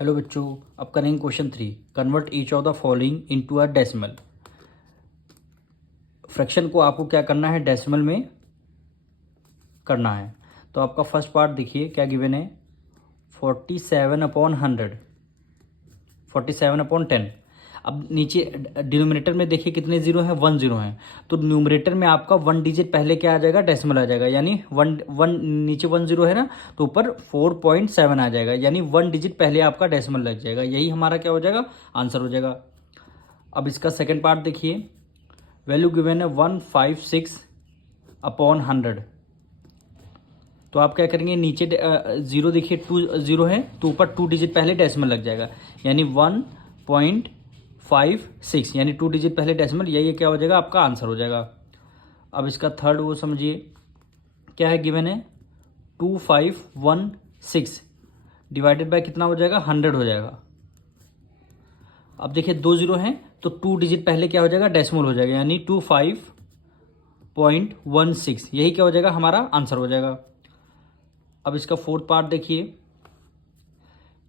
Hello बच्चों, अब करेंगे question 3। Convert each of the following into a decimal. Fraction को आपको क्या करना है, डेसिमल में करना है। तो आपका फर्स्ट पार्ट देखिए क्या गिवन है, 47/100, 47/10। अब नीचे डिनोमिनेटर में देखिए कितने जीरो हैं, 1 जीरो हैं। तो न्यूमरेटर में आपका 1 डिजिट पहले क्या आ जाएगा, डेसिमल आ जाएगा। यानी वन वन नीचे 1 जीरो है ना, तो ऊपर 4.7 आ जाएगा। यानी 1 डिजिट पहले आपका डेसिमल लग जाएगा। यही हमारा क्या हो जाएगा, आंसर हो जाएगा। अब इसका सेकंड पार्ट देखिए, वैल्यू गिवन है 156/100। तो आप क्या करेंगे, नीचे जीरो देखिए 2 जीरो है, तो ऊपर 2 डिजिट पहले डेसिमल लग जाएगा। यानी 1.56, यानी 2 डिजिट पहले डेसिमल, यही क्या हो जाएगा, आपका आंसर हो जाएगा। अब इसका थर्ड वो समझिए क्या है, गिवन है 2516 डिवाइडेड बाय कितना हो जाएगा, 100 हो जाएगा। अब देखिए 2 जीरो हैं, तो 2 डिजिट पहले क्या हो जाएगा, डेसिमल हो जाएगा। यानी 25.16, यही क्या हो जाएगा, हमारा आंसर हो जाएगा। अब इसका फोर्थ पार्ट देखिए,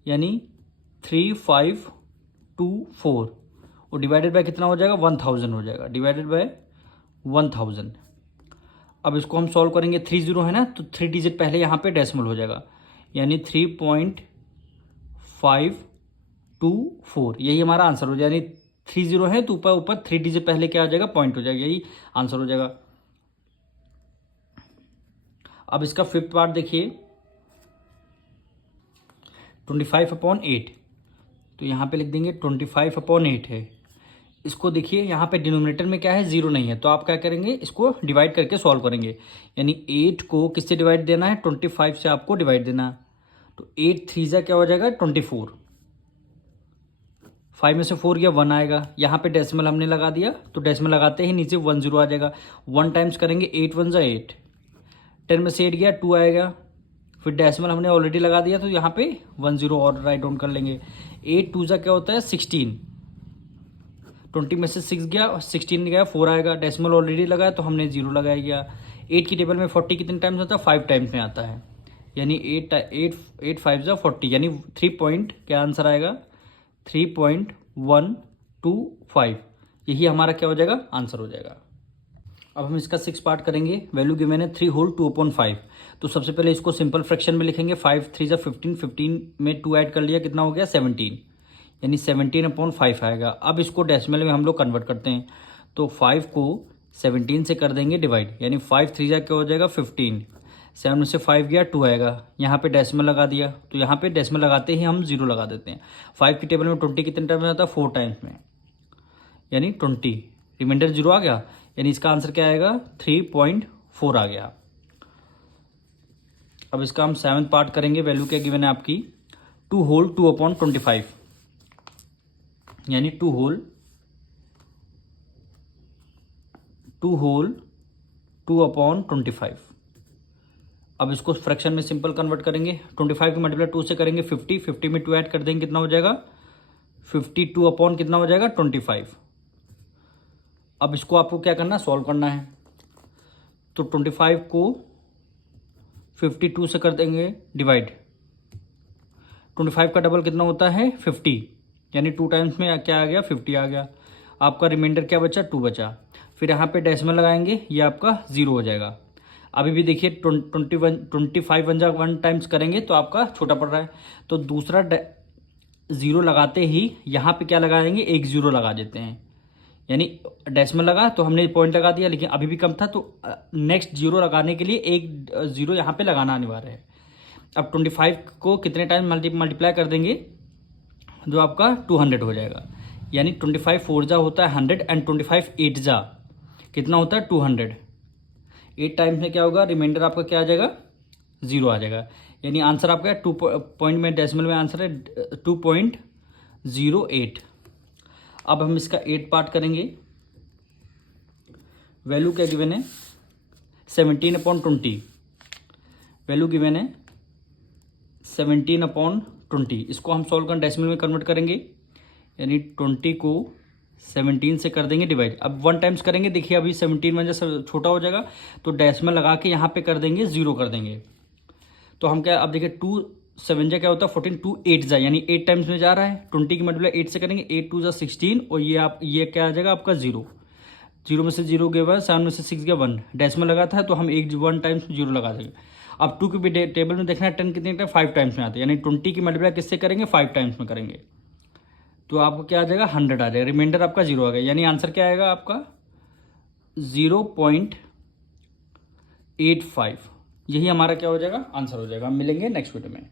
यानी 3524 और डिवाइडेड बाय कितना हो जाएगा, 1000 हो जाएगा, डिवाइडेड बाय 1000। अब इसको हम सॉल्व करेंगे, 3 जीरो है ना, तो 3 डिजिट पहले यहाँ पे डेसिमल हो जाएगा। यानी 3.524, यही हमारा आंसर हो जाएगा। यानी 3 जीरो है, तो ऊपर ऊपर 3 डिजिट पहले क्या आ जाएगा, पॉइंट हो जाएगा, यही आंसर हो जाएगा। अब इसका फिफ्थ पार्ट देखिए, 25/8। तो यहाँ पे लिख देंगे 25/8 है। इसको देखिए यहाँ पे डिनोमिनेटर में क्या है, जीरो नहीं है, तो आप क्या करेंगे, इसको डिवाइड करके सॉल्व करेंगे। यानी 8 को किससे डिवाइड देना है, 25 से आपको डिवाइड देना है। तो 8 3 जा क्या हो जाएगा, 24। 5 में से 4 गया, 1 आएगा। यहाँ पे डेसिमल हमने लगा दिया, तो डेसिमल लगाते ही नीचे 1 जीरो आ जाएगा। 1 टाइम्स करेंगे, 8 1 जा 8। 10 में से 8 गया, 2 आएगा। फिर डेसिमल हमने ऑलरेडी लगा दिया, तो यहाँ पे 1 जीरो और राइट डाउन कर लेंगे। 8 2 जा क्या होता है, 16। 20 में से 6 गया, 16 गया, 4 आएगा। डेसिमल ऑलरेडी लगाया, तो हमने जीरो लगाया गया। 8 की टेबल में 40 कितने टाइम्स आता है, 5 टाइम्स में आता है। यानी 8 5 जा 40, यानी 3 पॉइंट क्या आंसर आएगा, 3.125। यही हमारा क्या हो जाएगा, आंसर हो जाएगा। अब हम इसका 6 पार्ट करेंगे। वैल्यू गिवन है 3 होल 2/5। तो सबसे पहले इसको सिंपल फ्रैक्शन में लिखेंगे। 5 3 जा 15, 15 में 2 ऐड कर लिया, कितना हो गया, 17। यानी 17/5 आएगा। अब इसको डेसिमल में हम लोग कन्वर्ट करते हैं। तो 5 को 17 से कर देंगे डिवाइड। यानी 5 3 जा क्या हो जाएगा, 15। 7 में से 5 गया, 2 आएगा। यहाँ पे डेसिमल लगा दिया, तो यहाँ पे डेसिमल लगाते ही हम जीरो लगा देते हैं। 5 की टेबल में 20 कितने टाइम्स में आता है, 4 टाइम्स में। यानी 20, रिमाइंडर जीरो आ गया। यानी इसका आंसर क्या आएगा, 3.4 आ गया। अब इसका हम 7th पार्ट करेंगे। वैल्यू क्या गिवन है आपकी, 2 होल 2/25। यानी 2 होल 2/25। अब इसको फ्रैक्शन में सिंपल कन्वर्ट करेंगे। 25 की मल्टीप्लाई 2 से करेंगे 50, 50 में 2 ऐड कर देंगे, कितना हो जाएगा, 52 कितना हो जाएगा, 25। अब इसको आपको क्या करना है, सॉल्व करना है। तो 25 को 52 से कर देंगे डिवाइड। 25 का डबल कितना होता है, 50। यानी 2 टाइम्स में क्या आ गया, 50 आ गया। आपका रिमाइंडर क्या बचा, 2 बचा। फिर यहाँ पे डेसिमल लगाएंगे, ये आपका जीरो हो जाएगा। अभी भी देखिए 25 1 टाइम्स करेंगे, तो आपका छोटा पड़ रहा है। तो दूसरा जीरो लगाते ही यहाँ पे क्या लगाएंगे, एक जीरो लगा देते हैं। यानी डेसिमल लगा तो हमने पॉइंट लगा दिया, लेकिन अभी भी कम था, तो नेक्स्ट जीरो लगाने के लिए एक जीरो यहाँ पे लगाना अनिवार्य है। अब 25 को कितने टाइम मल्टीप्लाई कर देंगे, जो आपका 200 हो जाएगा। यानी 25 4 जा होता है 100, एंड 25 8 जा कितना होता है, 200। 8 टाइम्स में क्या होगा, रिमाइंडर आपका क्या आ जाएगा, जीरो आ जाएगा। यानी आंसर आपका 2 पॉइंट में डेसिमल में आंसर है 2.08। अब हम इसका 8 पार्ट करेंगे। वैल्यू क्या गिवन है, 17/20। वैल्यू गिवन है 17/20। इसको हम सॉल्व कर डेसिमल में कन्वर्ट करेंगे। यानी 20 को 17 से कर देंगे डिवाइड। अब 1 टाइम्स करेंगे, देखिए अभी 17 में जैसे छोटा हो जाएगा, तो डेसिमल लगा के यहाँ पे कर देंगे, जीरो कर देंगे। तो हम क्या, अब देखिए 2 7 जा क्या होता है 14, 2 8 जा यानी 8 टाइम्स में जा रहा है। 20 की मल्टीप्लाई 8 से करेंगे, 8 2 जा 16 और ये क्या आ जाएगा आपका 0। 0 में से 0 गया 1, 7 में से 6 गया 1, डेसिमल लगा था तो हम 1 टाइम्स 0 लगा देंगे। अब 2 के टेबल में देखना है 10 कितने 5 टाइम्स में आते हैं, यानी 20 की मल्टीप्लाई किससे करेंगे 5 टाइम्स में करेंगे तो आपको क्या आ जाएगा 100 आ जाएगा, रिमाइंडर आपका 0 आ गया, यानी आंसर क्या आएगा आपका 0.85। यही हमारा क्या हो जाएगा आंसर हो जाएगा। हम मिलेंगे नेक्स्ट वीडियो में।